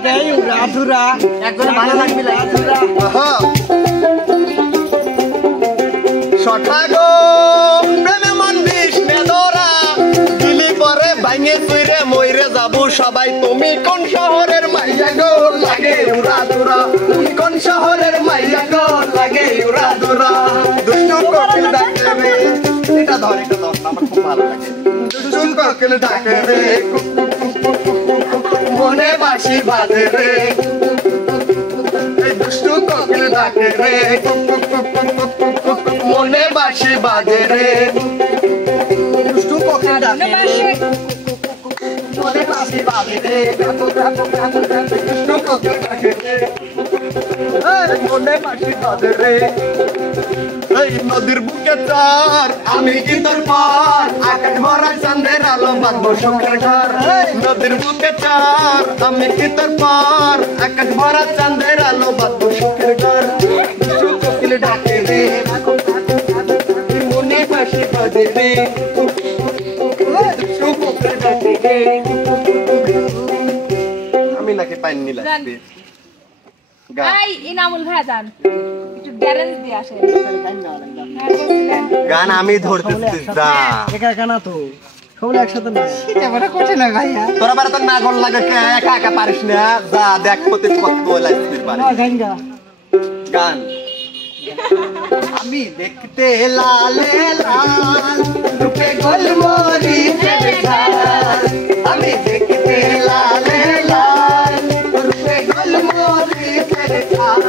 আধুরা একদম ভালো লাগবে আধুরা সঠাগো প্রেমে মন বিষ্ণে ধরা দিলি পরে ভাঙে চুইরে মইরে যাবো সবাই তুমি কোন শহরের মাইয়া গো লাগে উড়া দুরা তুমি কোন শহরের মাইয়া গো লাগে উড়া দুরা দুষ্টু কোকিল ডাকে রে এটা ধর আমার খুব ভালো লাগে দুষ্টু কোকিল ডাকে রে মনে বাঁশি বাজে রে দুষ্টু কোকিল ডাকে রে মনে বাঁশি বাজে রে দুষ্টু কোকিল ডাকে রে মনে বাঁশি বাজে রে দুষ্টু কোকিল ডাকে রে মনে বাঁশি বাজে রে এই নদীর বুকে চার আমি কি তোর পার আকাশ ভরা চাঁদের আলো বাঁধবো সুখের ঘর নদীর বুকে চার আমি কি তোর পার আকাশ ভরা চাঁদের আলো বাঁধবো সুখের ঘর দুষ্টু কোকিল ডাকে রে মনে বাঁশি বাজে রে দুষ্টু কোকিল ডাকে রে আমি নাকি পাইনি লাগবে এই ইনামুল ভাই যান একটু গ্যারেজ দিয়ে আসে গান আমি ধরতেছি যা একা একা না তো সবাই একসাথে না এটা বড় কঠিন না ভাইয়া তোরা বারে তো নাগল লাগে একা একা পারিস না যা দেখ কত কত বলাইছিস পারে গান আমি দেখতে লালে লাল রূপে গোলমরিচের ঝাল আমি দেখতে লালে লাল রূপে গোলমরিচের ঝাল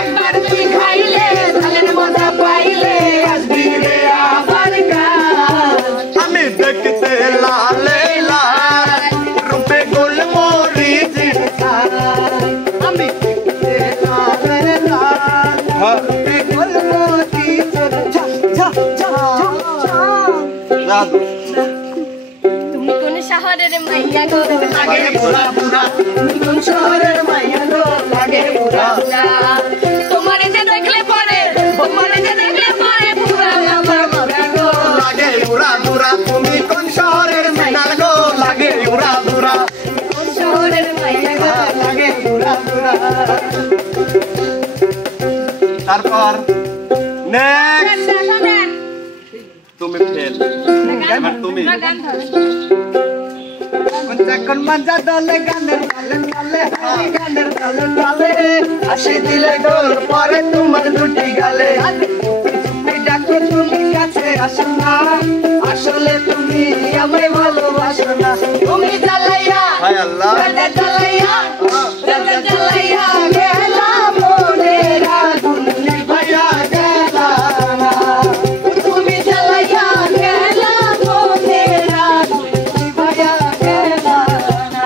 একবার তুই খাইলে ঝালের মজা পাইলে আসবি রে আমার কাল আমি দেখতে লালে লাল রূপে গোলমরিচের ঝাল আমি দেখতে লালে লাল তুমি কোন শহরের মাইয়া গো লাগে পুরা পুরা তুমি কোন শহরের মাইয়া গো লাগে পুরা পুরা তোমারে যে দেখলে পরে পুরা আমার মরা গো লাগে উড়া দুরা তুমি কোন শহরের মাইয়া গো লাগে উড়া দুরা কোন শহরের মাইয়া গো লাগে উড়া দুরা তারপর নেক্সট তুমি ফেল এবার তুমি কোন মজা দলে গানের তালে গানের তালে হাসি দিলে গোল পরে তোমার দুটি গালে তুমি ডাকো তুমি কাছে আসো না আসলে তুমি আমায় ভালোবাসো না তুমি জ্বালাইয়া হায় আল্লাহ জ্বালাইয়া গেলা মনের আগুন নিভাইয়া গেলা না তুমি জ্বালাইয়া গেলা মনের আগুন নিভাইয়া গেলা না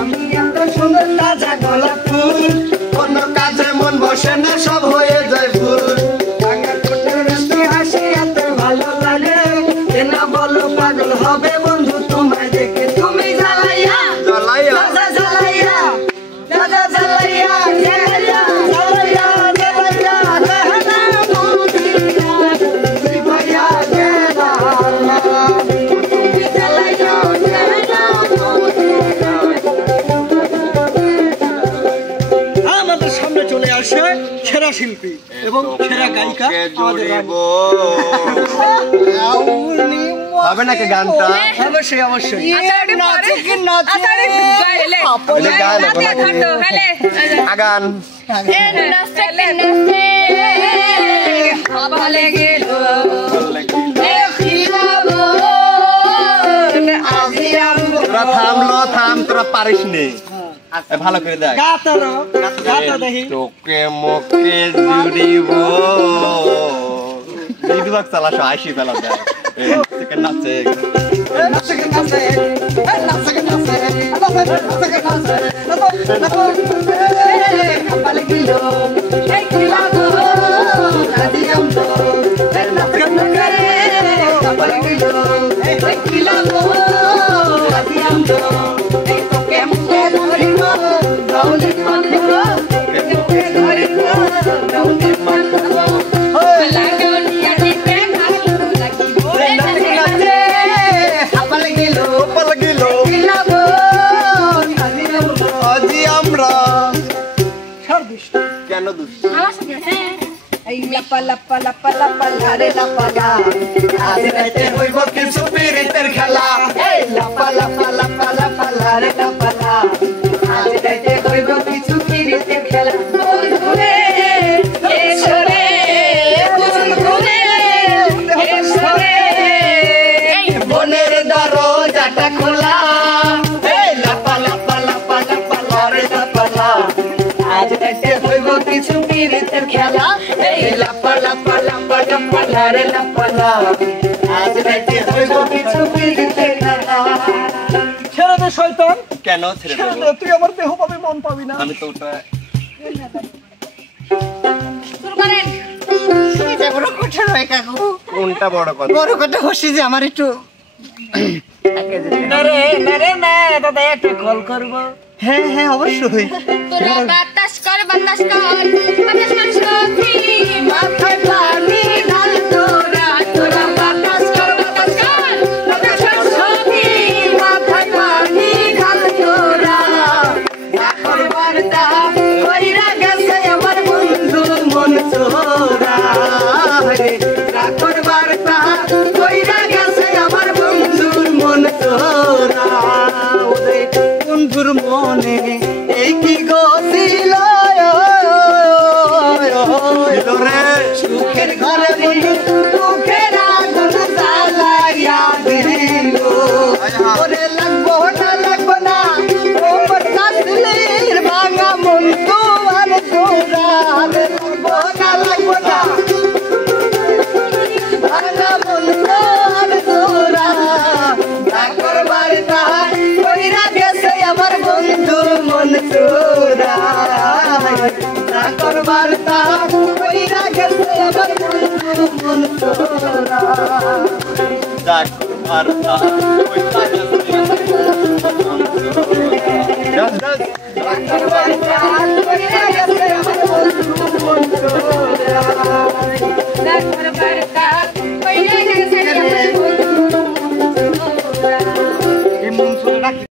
আমি এত সুন্দর তাজা গোলাপ ফুল কোন কাজে মন বসে না সব হয়ে যায় ভুল টাঙ্গার কোটের মিষ্টি হাসি এত ভালো লাগে কেনা বলো পাগল হবে বন্ধু তোমায় দেখে তুমি জ্বালাইয়া জ্বালাইয়া জ্বালাইয়া জ্বালাইয়া জ্বালাইয়া জ্বালাইয়া জ্বালাইয়া গেলা মনের আগুন নিভাইয়া গেলা না তুমি জ্বালাইয়া গেলা মনের আগুন। আমাদের সামনে চলে আসে সেরা শিল্পী এবং সেরা গায়িকা আমাদের রানী। হবে নাকি গানটা অবশ্যই অবশ্যই আগান তোরা থাম তোরা পারিস নে ভালো করে দেখ তোকে মুখে জুড়িব দিদিবাক চালাশো আইসি বেলা দেখ নাচে কেন দুষ্ট আমার সাথে হ্যাঁ এই লাপা লাপা লাপা লাপা লারে লাপা গা আজ রাতে হইব কিছু পিরিতের খেলা এই লাপা লাপা লাপা লাপা লারে লাপা গা আজ রাতে হইব কিছু পিরিতের খেলা বন্ধুরে এসরে বন্ধুরে এসরে এই মনের দরজাটা খোলা এই লাপা লাপা লাপা লাপা লারে লাপা গা আজ রাতে হইব কিছু পিরিতের খেলা এই লাপা লাপা লাপা লাপা লারে লাপা গা আজ রাতে হইব কিছু পিরিতের খেলা ছেড়ে দে শয়তান কেন ছেড়ে ছেড়ে দেবো দে তুই আমার দেহ পাবি মন পাবি না আমি তো ওটা শুরু করেন এটা বড় কঠিন হয় কাকু কোনটা বড় কথা বড় কথা হচ্ছে যে আমার একটু না রে না দাদা একটা কল করব হ্যাঁ হ্যাঁ অবশ্যই তোরা বাতাস কর সখী মাথায় পানি ঢাল তোরা তোরা বাতাস কর সখী মাথায় পানি ঢাল তোরা ডাকর বার্তা কইরা গেছে আমার বন্ধু মন চোরা রে ডাকর বার্তা কইরা গেছে আমার বন্ধুর মন চোরা ওরে বন্ধুর মনে এই কি গছিল সুখের ঘরে বন্ধু দুঃখের আগুন জ্বালাইয়া দিল ওরে লাগবো না ওপর কাটলির ভাঙা মন তোমার তোরা লাগবো না ভাঙা মন তোমার তোরা ডাকর বার্তা কইরা গেছে আমার বন্ধু মন তোরা ডাকর বার্তা কইরা গেছে আমার বন্ধু মন তোরা যাক আর ডাকর বার্তা কইরা গেছে আমার বন্ধু মন তোরা